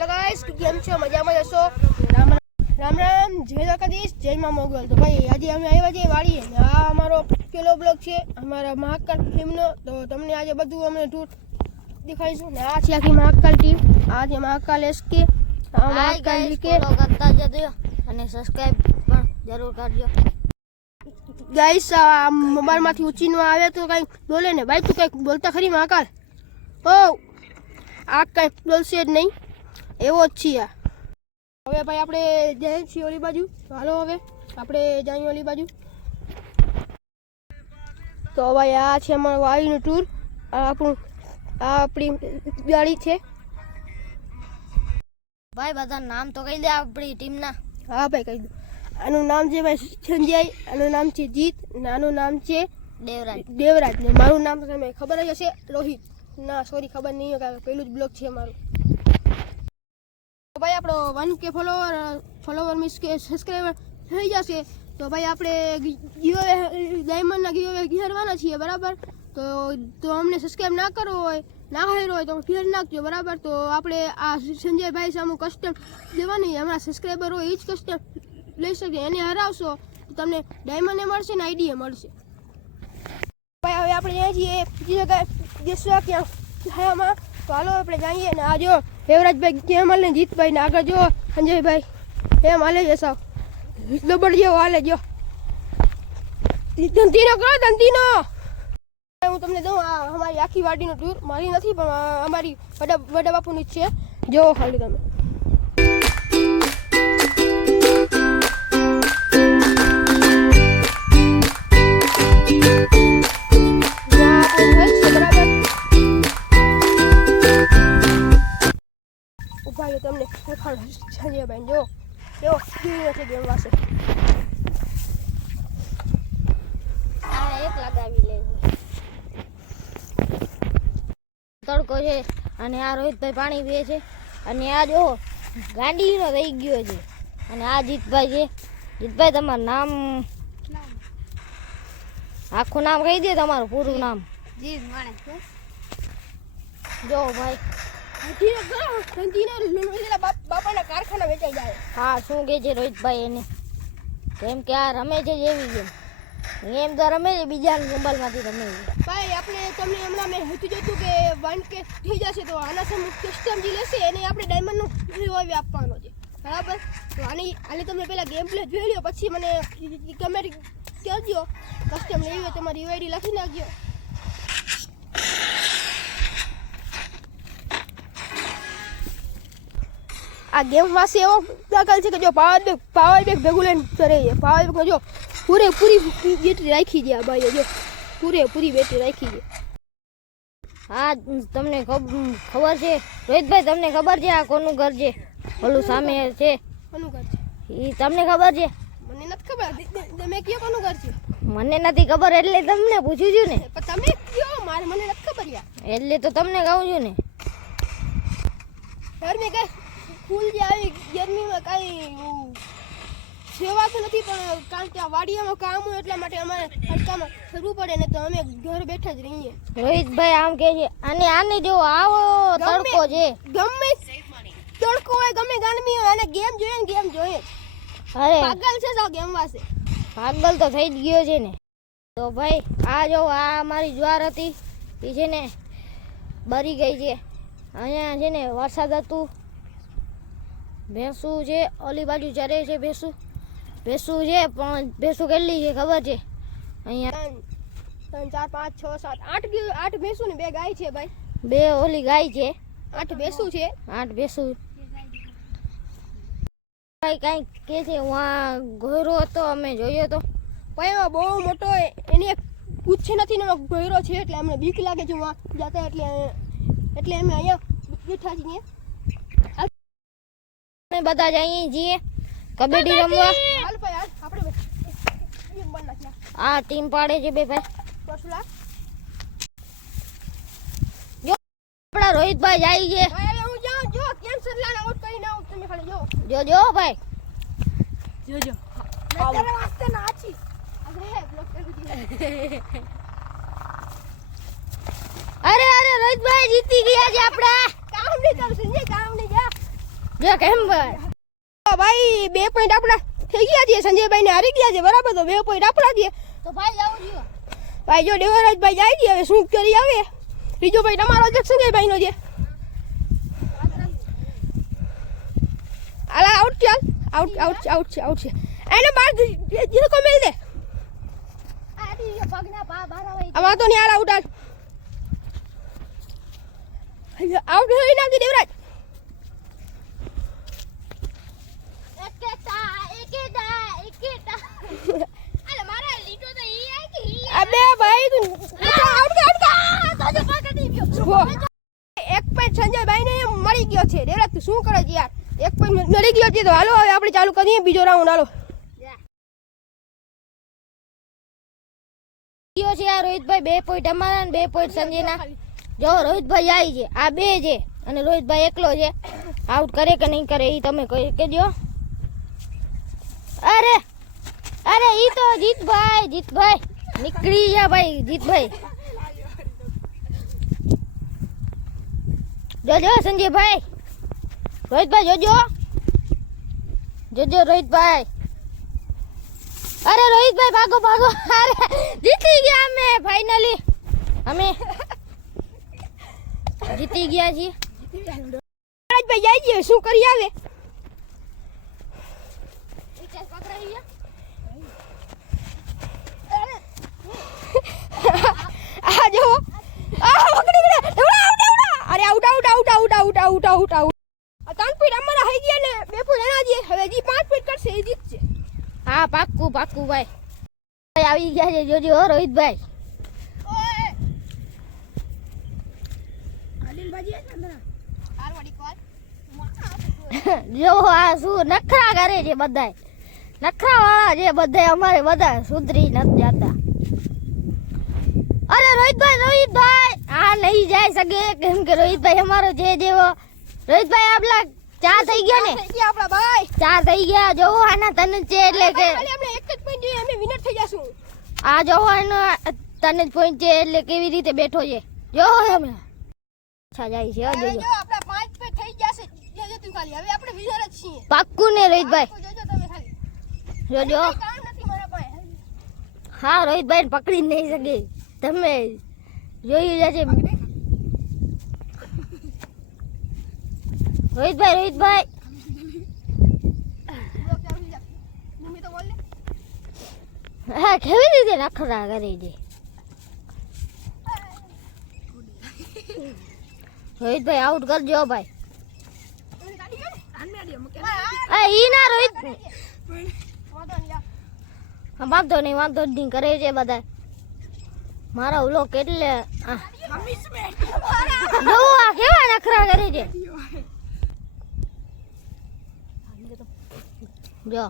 Guys કેમ છો મજામાં જશો રામ રામ જય દ્વારકાધીશ જય માં મોગલ તો ભાઈ આજે અમે આવ્યા છીએ વાડીએ આ અમારો પેલો બ્લોગ છે અમારા મહાકાલ ટીમનો તો તમને આજે બધું અમે ટૂર દેખાડીશું ને આ છે આખી મહાકાલ ટીમ આ છે મહાકાલ એસકે આ મહાકાલ કે ફોલો કરતા જજો અને સબસ્ક્રાઇબ પણ જરૂર કરજો ગાઈસ આ મોબાઈલ માંથી ઉચીનો આવે તો કઈ બોલે ને ભાઈ તું કઈ બોલતા ખરી મહાકાલ ઓ આ કઈ બોલશે જ નહીં એવો જ છીએ હવે ભાઈ આપણે જઈએ છીએ ઓલી બાજુ હાલો હવે આપણે જઈએ ઓલી બાજુ તો ભાઈ આ છે અમારું વાડીનું ટૂર આપણી ગાડી છે ભાઈ બધા નામ તો કહી દે આપણી ટીમના હા ભાઈ કહી દઉં આનું નામ છે ભાઈ સંજય આનું નામ છે જીત અને આનું નામ છે દેવરાજ ને મારું નામ તમને ખબર જ હશે રોહિત ના સોરી ખબર નહીં હોય પેલું જ બ્લોગ છે મારું ભાઈ આપણો 1K ફોલોવર મીન્સ કે સબસ્ક્રાઈબર થઈ જશે તો ભાઈ આપણે ગીવે ડાયમંડના ગીવે ઘેરવાના છીએ બરાબર તો અમને સબસ્ક્રાઈબ ના કરવો હોય ના હાર્યો હોય તો ઘેર નાખજો બરાબર તો આપણે આ સંજયભાઈ સામું કસ્ટમ દેવાની હમણાં સબસ્ક્રાઈબર હોય એ જ કસ્ટમ લઈ શકે એને હરાવશો તો તમને ડાયમંડ મળશે ને આઈડી મળશે ભાઈ હવે આપણે જાય છીએ બીજી જગ્યાએ દેશવા ક્યાં હામાં તો હાલો આપણે જઈએ ને આ જો દેવરાજભાઈ કેમ હાલે જીતભાઈ ને આગળ જો સંજયભાઈ એમ હાલે છે સાવ દબડ જેવો હાલે જો ધંધીનો કરો ધંધીનો હું તમને દઉં આ અમારી આખી વાડીનો ટૂર મારી નથી પણ અમારી વડા બાપુની જ છે જો ખાલી તમે ભાઈ તમને દેખાડો સંજયભાઈ જો કેવો સ્પીડ છે ગેમ વાસે આ એક લગાવી લેજો તડકો છે અને આ રોહિતભાઈ પાણી પીએ છે અને આ જો ગાંડીનો થઈ ગયો છે અને આ જીતભાઈ છે જીતભાઈ તમારું નામ આખું નામ કહી દે તમારું પૂરું નામ જીત માણસ જો ભાઈ બાપાના કારખાના વેચાઈ જાય હા શું કહે છે રોહિતભાઈ એને કેમ કે આ રમે છે જેવી ગેમ તો રમે છે બીજા મોબાઈલમાંથી રમે છે ભાઈ આપણે તમને હમણાં મેં હતું જોતું કે 1K થઈ જશે તો આના સામે કસ્ટમ જે લેશે એને આપણે ડાયમંડનો રિવોલ્વ આપવાનો છે બરાબર તો આની તમને પહેલાં ગેમ પ્લે જોઈ લો પછી મને કમેન્ટ કરજો કસ્ટમ લેવી હોય તમારી યુઆઈડી લખી નાખજો આ ગેમ પાસે એવો દાખલ છે કે જો પાવર બેગ ભેગું લઈને કરે છે પાવર બેગમાં જો પૂરી બેટરી રાખી છે આ ભાઈએ જો પૂરી બેટરી રાખી છે હા તમને ખબર છે રોહિતભાઈ તમને ખબર છે આ કોનું ઘર છે ઓલું સામે છે કોનું ઘર છે એ તમને ખબર છે મને નથી ખબર તમે કયો કોનું ઘર છે મને નથી ખબર એટલે તમને પૂછ્યું છું ને પણ તમે કયો મને નથી ખબર યાર એટલે તો તમને કહું છું ને ઘરની કઈ ફૂલ જે આવી ગરમીમાં કાંઈ સેવાતું નથી પણ કારણ કે આ વાડીયામાં કામ હોય એટલા માટે અમારે હડકામાં કરવું પડે ને તો અમે ઘર બેઠા જ રહીએ રોહિતભાઈ આમ કે છે અને આને જો આવો તડકો છે ગમે તડકો હોય ગમે ગરમી હોય અને ગેમ જોઈએ ને ગેમ જોઈએ અરે પાગલ છે સાવ ગેમ વાસે પાગલ તો થઈ જ ગયો છે ને તો ભાઈ આ જો આ અમારી જ્વાર હતી એ છે ને બરી ગઈ છે અહીંયા છે ને વરસાદ હતું ભેંસું છે ઓલી બાજુ ચરે છે ભેંસું છે પણ ભેંસું કેટલી છે ખબર છે અહીંયા 3 4 5 6 7 8 ભેંસું ને 2 ગાય છે ભાઈ 2 ઓલી ગાય છે 8 ભેંસું છે 8 ભેંસું ભાઈ કાંઈ કે છે વहाँ ઘોરો હતો અમે જોયો તો ભાઈ એમાં બહુ મોટો એની એક પૂછ નથી ને ઘોરો છે એટલે અમને બીક લાગે છે વहाँ જતા એટલે અમે અહીંયા બેઠા છીએ અમે બધા જઈએ છીએ કબડ્ડી રમવા હાલ ભાઈ હાલ આપણે ટીમ બન નાખ્યા આ ટીમ પાડે છે બે ભાઈ કોસલા જો આપણા રોહિતભાઈ જાય છે ભાઈ હવે હું જાઉં જો કેન્સર લાને આઉટ કરીને આવું તમે ખાલી જો ભાઈ જો તારે વાસ્તે ના આછી અરે બ્લોક કરી દીધું અરે રોહિતભાઈ જીતી ગયા છે આપડા કામ નહીં ચાલશે ને કામ નહીં જા જો કેમ ભાઈ તો ભાઈ 2 પોઈન્ટ આપણા થઈ ગયા છે, સંજયભાઈ ને હારી ગયા છે બરાબર, તો 2 પોઈન્ટ આપણા છે તો ભાઈ જાવ જીઓ ભાઈ. જો દેવરાજભાઈ જાય છે, હવે શું કરી આવે. ત્રીજો પોઈન્ટ અમારો છે, સંજયભાઈ નો છે. આલા આઉટ ચાલ, આઉટ છે. એને બાર જીકો મેલ દે. આડી પગના પા બાર આવે આમાં તો નહીં, આલા આઉટ આઉટ હોય નાખી દેવરાજ. એકેટા અલે મારા લીટો તો ઈ આઈ કે ઈ અબે ભાઈ તું આઉટ તો પકડી ગયો. એક પોઈન્ટ સંજયભાઈ ને મળી ગયો છે. દેવરાજ તું શું કરે છે યાર, એક પોઈન્ટ મળી ગયો છે. તો હાલો હવે આપણે ચાલુ કરીએ બીજો રાઉન્ડ. હાલો ગયો છે આ રોહિતભાઈ 2 પોઈન્ટ અમારા ને 2 પોઈન્ટ સંજયના. જો રોહિતભાઈ આવી છે, આ 2 છે અને રોહિતભાઈ એકલો છે. આઉટ કરે કે નહીં કરે એ તમે કહેજો. અરે અરે ઈ તો જીતભાઈ નીકળી ગયા ભાઈ. જીતભાઈ જોજો સંજયભાઈ, રોહિતભાઈ જોજો રોહિતભાઈ. અરે રોહિતભાઈ ભાગો. અરે જીતી ગયા અમે, ફાઇનલી અમે જીતી ગયા છીએ. દેવરાજભાઈ જાય છે, શું કરી આવે. આ જો આ પકડી ગયા. અરે આઉટ. આ 3 પોઈન્ટ અમારા થઈ ગયા ને 2 પોઈન્ટ એના છે. હવે હજી 5 પોઈન્ટ કરશે એ જીતશે. હા પાક્કું ભાઈ. આવી ગયા છે, જોજો હો રોહિતભાઈ. જો આ શું નખરા કરે છે બધાય, નખરા વાળા છે બધાય. અમારે બધા સુધરી નથી જતા. અરે રોહિતભાઈ આ નહીં જાય શકે, કેમ કે રોહિતભાઈ અમારો છે જેવો. રોહિતભાઈ આપલા 4 થઈ ગયા ને, આપણા ભાઈ 4 થઈ ગયા. જો આના તને છે એટલે કે આપણે એક જ પોઈન્ટ જોઈએ, અમે વિનર થઈ જશું. આ જો આનો તને જ પોઈન્ટ છે એટલે કેવી રીતે બેઠો છે. જો તમે અચ્છા જાય છે. હવે જોજો જો આપણા 5 પોઈન્ટ થઈ જશે. જોજો તું ખાલી, હવે આપણે વિનર જ છીએ. પાક્કું ને રોહિતભાઈ. જોજો તમે ખાલી, જોજો. કામ નથી મારા પાસે. હા રોહિતભાઈ પકડી નહીં શકે, તમે જોયું જશે. રોહિતભાઈ મમ્મી તો બોલ લે. હા કેવી રીતે નખરા કરે છે રોહિતભાઈ. આઉટ કરજો ભાઈ. આ ઈ ના રોહિત વાંધો નહીં કરે છે બધા. મારા ઓલો કેટલે જો આ કેવા નખરા કરે છે. જો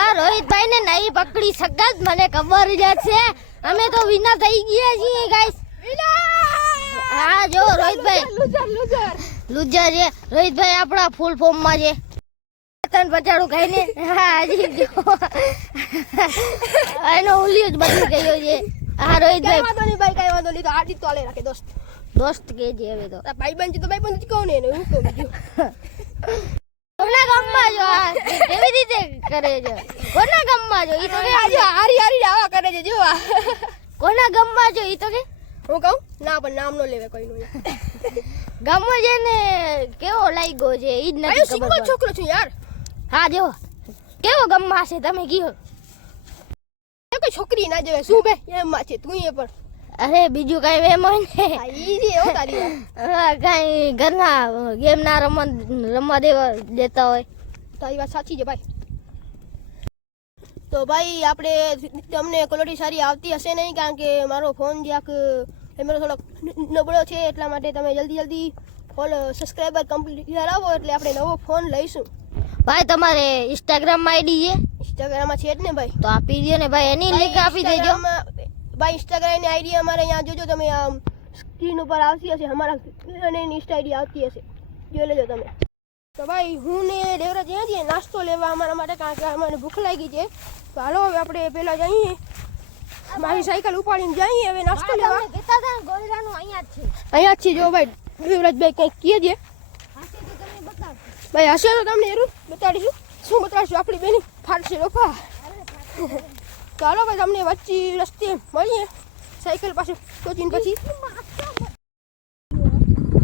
આ રોહિતભાઈ ને નહીં પકડી શકત, મને ખબર જ છે. અમે તો વિના થઈ ગયા છીએ ગાઈસ. હા જો રોહિતભાઈ લુઝર છે. રોહિતભાઈ આપણા ફૂલ ફોર્મ માં છે. 55 ખાઈને હા હજી જો એનો ઉલિયો જ બદલી ગયો છે. હા રોહિતભાઈ વાંધો નહીં ભાઈ, કઈ વાંધો નહીં. તો આડી તો આલે રાખે દોસ્ત કે છે હવે તો. ભાઈબંધ છે તો ભાઈબંધ જ કહું ને એને, હું કહું બીજું. કોના ગામમાં જો આ કેવી રીતે કરે છે. કોના ગામમાં જો ઈ તો કે આ જો હારી આવા કરે છે. જો આ કોના ગામમાં જો ઈ તો કે હું કહું ના, પણ નામ નો લેવે કોઈ નું. ગામમાં છે ને કેવો લાગ્યો છે ઈ જ નથી આયો ખબર સિંગલ પડતી. છોકરો છું યાર. હા જો કેવો ગામમાં છે તમે કયો. એ કોઈ છોકરી ના જોવે શું બે એમ માં છે તું એ પણ. અરે બીજું કઈ એમ હોય ને હા ઈ છે હો તારી વાત. હા કઈ ઘરના ગેમ ના રમવા દેતા હોય. તારી વાત સાચી છે ભાઈ. તો ભાઈ આપણે તમને ક્વોલિટી સારી આવતી હશે નહીં, કારણ કે મારો ફોન જ્યાંક કેમેરો થોડોક નબળો છે, એટલા માટે તમે જલ્દી સબસ્ક્રાઈબર કમ્પ્લીટ કરાવો એટલે આપણે નવો ફોન લઈશું. ભાઈ તમારે ઇન્સ્ટાગ્રામ આઈડી છે? ઇન્સ્ટાગ્રામમાં છે જ ને ભાઈ. તો આપી દો ને ભાઈ, એની લિંક આપી દેજો. ભાઈ ઇન્સ્ટાગ્રામની આઈડી અમારે અહીંયા જોજો તમે, આમ સ્ક્રીન ઉપર આવતી હશે અમારા અને એની ઇન્સ્ટા આઈડી આવતી હશે, જોઈ લેજો તમે. તો ભાઈ હું ને દેવરાજ અહીંયા જઈએ નાસ્તો લેવા અમારા માટે, કારણ કે અમને ભૂખ લાગી છે. તો હાલો હવે આપણે પહેલાં જઈએ, મારી સાયકલ ઉપાડીને જઈએ હવે નાસ્તો લેવા. કહેતા હતા ગોળરાનું અહીંયા જ છે. અહીંયા જ છે જો ભાઈ દેવરાજભાઈ કંઈક કહે છે. ભાઈ હશે તો તમને જરૂર બતાડીશું. શું બતાડીશું? આપણી બેની ફાટશે લોપા. ચાલો ભાઈ તમને વચ્ચે રસ્તે મળીએ સાયકલ પાસે કોચિંગ પછી.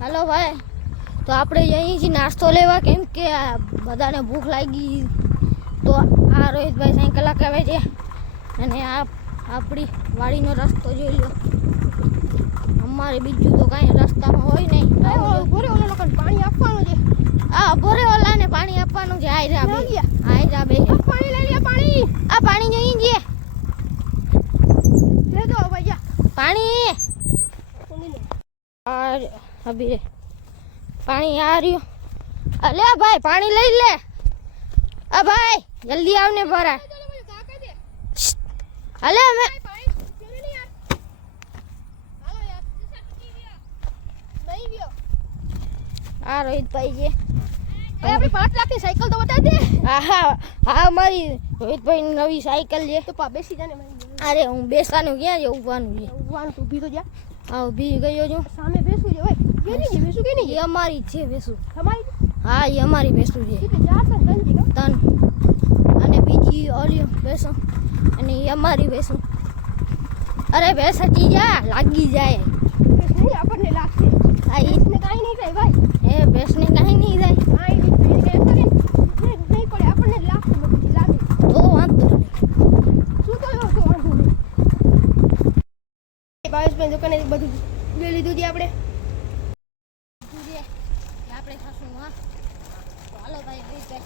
હાલો ભાઈ, તો આપણે જઈએ છીએ નાસ્તો લેવા, કેમ કે આ બધાને ભૂખ લાગી. તો આ રોહિતભાઈ સાયકલ હકાવે છે અને આ આપણી વાડીનો રસ્તો જોઈ લો. અમારે બીજું તો કાંઈ રસ્તામાં હોય નહીં. ભોરે ઓલો લોકોને પાણી આપવાનું છે. આ ભોરે ઓલાને પાણી આપવાનું છે. આઈ જા બે, આઈ જા બે. પાણી લઈ લે પાણી. આ પાણી જોઈ છે. લે દો ભાઈ જા પાણી આ અભી પાણી આ રહ્યું. અલે ભાઈ પાણી લઈ લે. આ ભાઈ જલ્દી આવને ભરા. અલે મે આ રોહિતભાઈ છે. આપણી 5 લાખની સાયકલ તો બતાવી દે. હા અમારી રોહિતભાઈ નવી સાયકલ છે. તો પા બેસી જા ને મારી. અરે હું બેસવાનું ક્યાં છે, ઊભવાનું છે. ઊભવાનું તું ઊભી તો જા. હા ઊભી ગયો છું. સામે બેસું છે ભાઈ. કેની છે બેસું કેની છે? એ અમારી જ છે બેસું. તમારી હા એ અમારી બેસું છે. એટલે 4 ત્રણ છે. તન અને બીજી ઓલી બેસો અને એ અમારી બેસું. અરે બેસતી જા, લાગી જાય. બેસ નહીં આપણને લાગશે. હા એ ને કાઈ નહીં થાય ભાઈ. એ બેસને કાંઈ નહીં થાય. કાઈ નહીં થાય. એટલે એમ કરે નહીં પડે આપણને લાગશે બધી લાગે. તો વાંધો નહીં. શું તો એવો તો વાંધો નહીં. ભાવેશભાઈ દુકાને બધું લઈ લીધું છે આપણે. આપણે ખાશું હા. હાલો ભાઈ રોહિતભાઈ.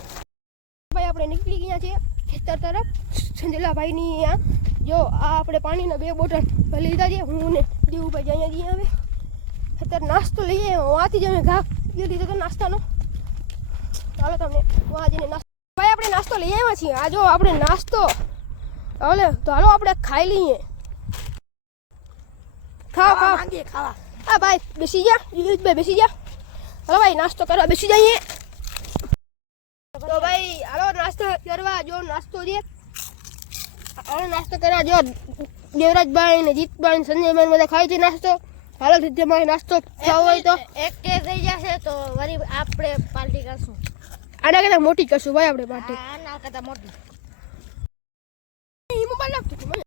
ભાઈ આપણે નીકળી ગયા છીએ ખેતર તરફ. સંજલાભાઈની અહીંયા જો આ આપણે પાણીના 2 બોટલ ભરી લીધા છે. હું ને દેવુભાઈ અહીંયા જઈએ હવે ખેતર નાસ્તો લઈએ. વાંથી જ અમે ઘા લઈ લીધો તો નાસ્તાનો. ચાલો તમને વાં જઈને નાસ્તો. ભાઈ આપણે નાસ્તો લઈ આવ્યા છીએ. આ જો આપણે નાસ્તો હાલે તો હાલો આપણે ખાઈ લઈએ. ખાવા ખાવા. હા ભાઈ બેસી જા. યુયુભાઈ બેસી જા. હાલો ભાઈ નાસ્તો કરવા બેસી જઈએ. તો ભાઈ હાલો નાસ્તો કરવા. જો નાસ્તો છે. હાલો નાસ્તો કરવા. જો દેવરાજભાઈ ને જીતભાઈ ને સંજયભાઈ બધા ખાય છે નાસ્તો. હાલો તમારે નાસ્તો ખાવો હોય તો એક કે થઈ જશે તો વળી આપણે પાર્ટી કરશું. આના કરતા મોટી કરશું ભાઈ આપણે પાર્ટી. આના કરતા મોટી. મોબાઈલ નાખતું હતું મને.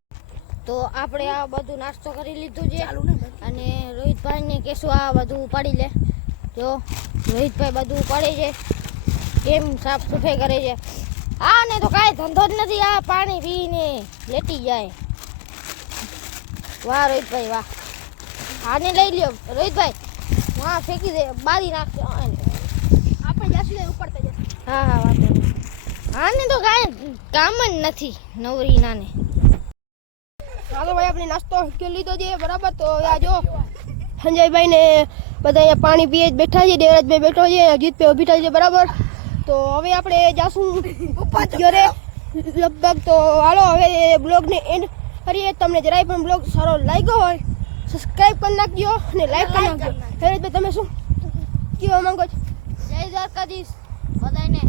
તો આપણે આ બધું નાસ્તો કરી લીધું છે અને રોહિતભાઈને કહેશું આ બધું ઉપાડી લે. જો રોહિતભાઈ બધું ઉપાડે છે, કેમ સાફ સફાઈ કરે છે. આ ને તો કાંઈ ધંધો જ નથી. આ પાણી પીને લેટી જાય. વાહ રોહિતભાઈ વાહ. આને લઈ લ્યો રોહિતભાઈ. વાહ ફેંકી દે, બારી નાખશે. આપણે જાશું ને ઉપાડતા જશે. હા હા વાંધો નહીં. આને તો કાંઈ કામ જ નથી નવરી નાને. હાલો ભાઈ આપણે નાસ્તો કરી લીધો છે બરાબર. તો આ જો સંજયભાઈ ને બધા અહીંયા પાણી પીએ જ બેઠા છે. દેવરાજભાઈ બેઠો છે, જીતભાઈ ઊભી થાય છે બરાબર. તો હવે આપણે જાશું ઘરે લગભગ. તો હાલો હવે બ્લોગને એન્ડ કરીએ. તમને જરાય પણ બ્લોગ સારો લાગ્યો હોય સબસ્ક્રાઈબ કરી નાખજો અને લાઈક કરી નાખજો. દેવરાજભાઈ તમે શું કહેવા માંગો છો? જય દ્વારકાધીશ બધાને.